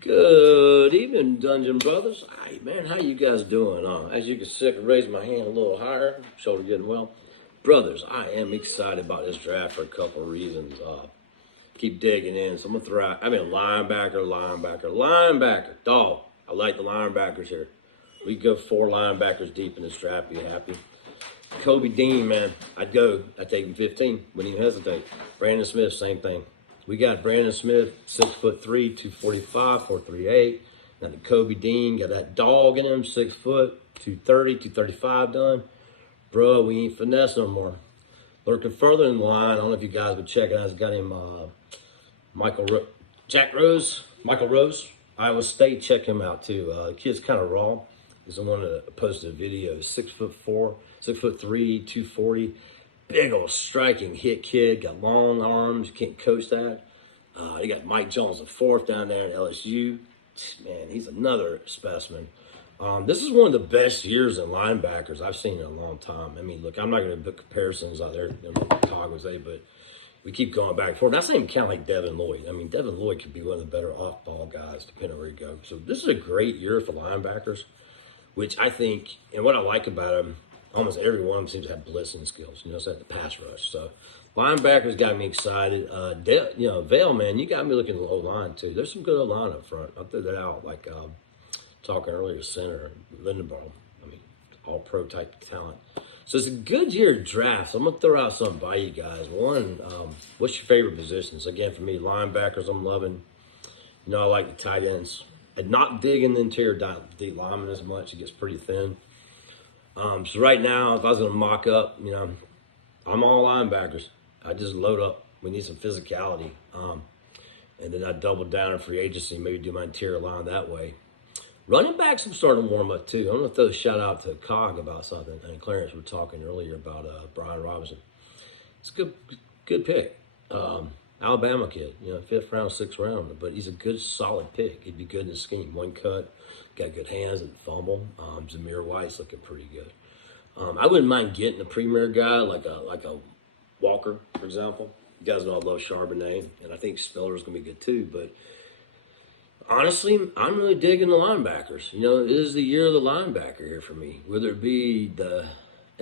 Good evening, Dungeon Brothers. Hey, man, how you guys doing? As you can see, I can raise my hand a little higher. Shoulder getting well. Brothers, I am excited about this draft for a couple of reasons. Keep digging in. So I'm going to throw out, linebacker. Dog, I like the linebackers here. We go 4 linebackers deep in this draft. Be happy. Kobe Dean, man, I'd take him 15. Wouldn't even hesitate. Brandon Smith, same thing. We got Brandon Smith, 6'3", 245, 438. Now the Kobe Dean got that dog in him, 6 foot, 230, 235 done. Bro, we ain't finesse no more. Lurking further in the line, I don't know if you guys would check it out. It's got him Michael Rose, Iowa State. Check him out too. The kid's kind of raw. He's the one that posted a video. 6'4", 6'3", 240. Big old striking hit kid. Got long arms. You can't coach that. You got Mike Jones, the 4th down there at LSU. Man, he's another specimen. This is one of the best years in linebackers I've seen in a long time. I mean, look, I'm not going to put comparisons out there, but we keep going back and forth. That's not even count like Devin Lloyd. I mean, Devin Lloyd could be one of the better off-ball guys, depending on where he goes. So this is a great year for linebackers, which I think, and what I like about him, almost every one of them seems to have blitzing skills. You know, so the pass rush. So linebackers got me excited. Vail, man, you got me looking at the O-line too. There's some good O-line up front. I'll throw that out. Like talking earlier, center, Lindenbaugh. I mean, all pro type talent. So it's a good year draft. So I'm going to throw out something by you guys. One, what's your favorite positions? Again, for me, linebackers I'm loving. You know, I like the tight ends. And not digging the interior D lineman as much. It gets pretty thin. So right now, if I was going to mock up, you know, I'm all linebackers. I just load up. We need some physicality. And then I double down in free agency, maybe do my interior line that way. Running backs, I'm starting to warm up too. I'm going to throw a shout out to Cog about something. And Clarence were talking earlier about Brian Robinson. It's a good pick. Alabama kid, you know, 5th round, 6th round. But he's a good, solid pick. He'd be good in the scheme. One cut, got good hands and fumble. Zamir White's looking pretty good. I wouldn't mind getting a premier guy like a Walker, for example. You guys know I love Charbonnet, and I think Spiller's going to be good too. But honestly, I'm really digging the linebackers. You know, this is the year of the linebacker here for me. Whether it be what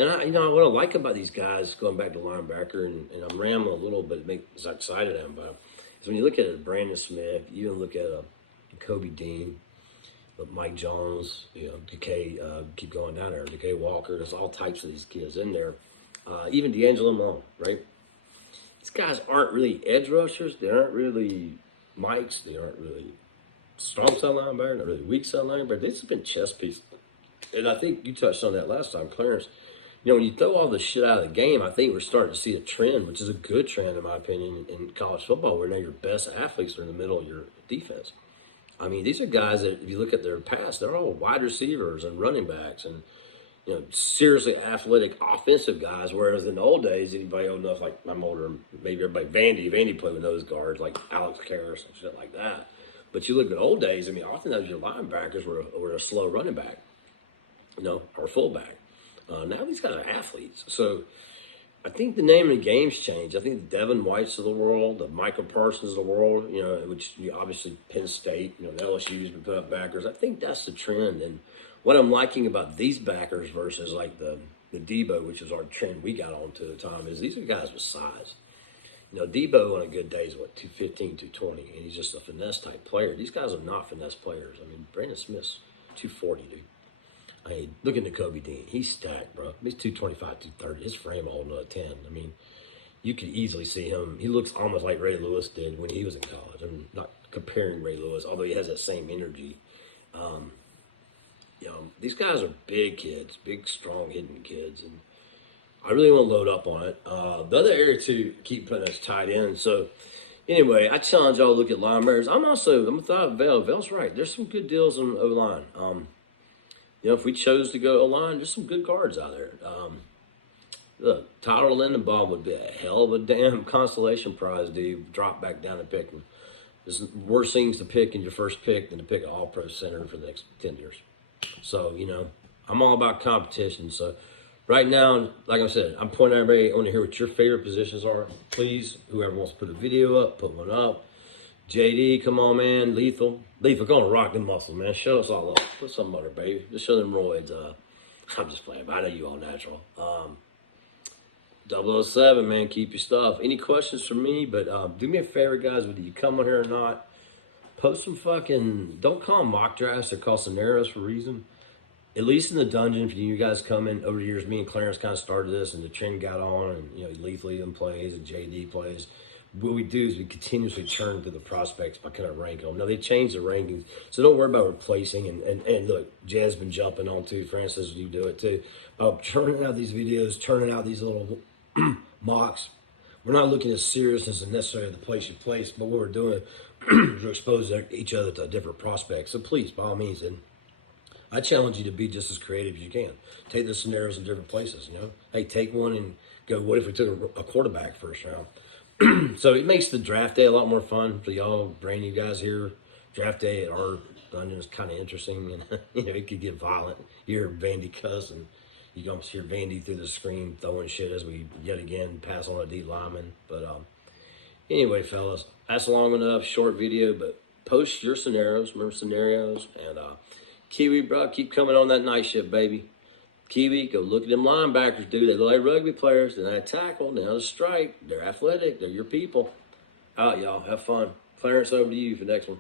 I like about these guys, going back to linebacker, and I'm rambling a little, but it makes me excited about it. So when you look at a Brandon Smith, you even look at a Kobe Dean, Mike Jones, you know, Decay, keep going down there, Decay Walker. There's all types of these kids in there. Even D'Angelo Malone, right? These guys aren't really edge rushers. They aren't really Mikes. They aren't really strong side linebacker, not really weak side linebacker. They've just been chess pieces. And I think you touched on that last time, Clarence. You know, when you throw all this shit out of the game, I think we're starting to see a trend, which is a good trend in my opinion, in college football, where now your best athletes are in the middle of your defense. I mean, these are guys that, if you look at their past, they're all wide receivers and running backs and, you know, seriously athletic offensive guys. Whereas in the old days, anybody old enough, like I'm older, maybe everybody, Vandy played with those guards, like Alex Karras and shit like that. But you look at old days, I mean, often those your linebackers were a slow running back, you know, or fullback. Now these guys are athletes. So I think the name of the game's changed. I think the Devin Whites of the world, the Michael Parsons of the world, you know, which obviously Penn State, you know, LSU's been putting up backers. I think that's the trend. And what I'm liking about these backers versus like the Debo, which is our trend we got on to the time, is these are guys with size. You know, Debo on a good day is, 215, 220, and he's just a finesse type player. These guys are not finesse players. I mean, Brandon Smith's 240, dude. I mean, look at the Kobe Dean. He's stacked, bro. He's 225, 230. His frame holding a 10. I mean, you could easily see him. He looks almost like Ray Lewis did when he was in college. I'm not comparing Ray Lewis, although he has that same energy. You know, these guys are big kids, big, strong, hidden kids, and I really want to load up on it. The other area to keep putting us tight end. So anyway, I challenge y'all to look at linebackers. I'm going to throw out Vail. Vail's right. There's some good deals on O-line. You know, if we chose to go O-line, there's some good guards out there. Look, Tyler Lindenbaugh would be a hell of a damn consolation prize, dude. Drop back down and pick him. There's worse things to pick in your first pick than to pick an all-pro center for the next 10 years. So, you know, I'm all about competition. So right now, like I said, I'm pointing at everybody. I want to hear what your favorite positions are. Please, whoever wants to put a video up, put one up. JD, come on, man. Lethal. Lethal, go on, rock them muscles, man. Show us all up. Put something on her, baby. Just show them roids. I'm just playing, but I know you all natural. 007, man, keep your stuff. Any questions for me? But do me a favor, guys, whether you come on here or not, post some fucking, don't call them mock drafts, they're called scenarios for a reason. At least in the dungeon, for you guys coming over the years, me and Clarence kind of started this, and the trend got on, and Lethal even plays, and JD plays. What we do is we continuously churn through the prospects by kind of ranking them. Now they changed the rankings, so don't worry about replacing. And look, Jed's been jumping on too. Francis, you do it too. Churning out these videos, turning out these little mocks. We're not looking at seriousness and necessarily the place you place, but what we're doing is we're exposing each other to different prospects. So please, by all means, and I challenge you to be just as creative as you can. Take the scenarios in different places, Hey, take one and go, what if we took a quarterback first round? So it makes the draft day a lot more fun for y'all, brand new guys here. Draft day at our dungeon is kind of interesting, and it could get violent. You hear Vandy cuss, and you can almost hear Vandy through the screen throwing shit as we yet again pass on a D lineman. But anyway, fellas, that's long enough, short video, but post your scenarios, remember scenarios, and Kiwi, bro, keep coming on that night shift, baby. Kiwi, go look at them linebackers, dude. They look like rugby players. Then they tackle, now the strike. They're athletic. They're your people. All right, y'all. Have fun. Clarence, over to you for the next one.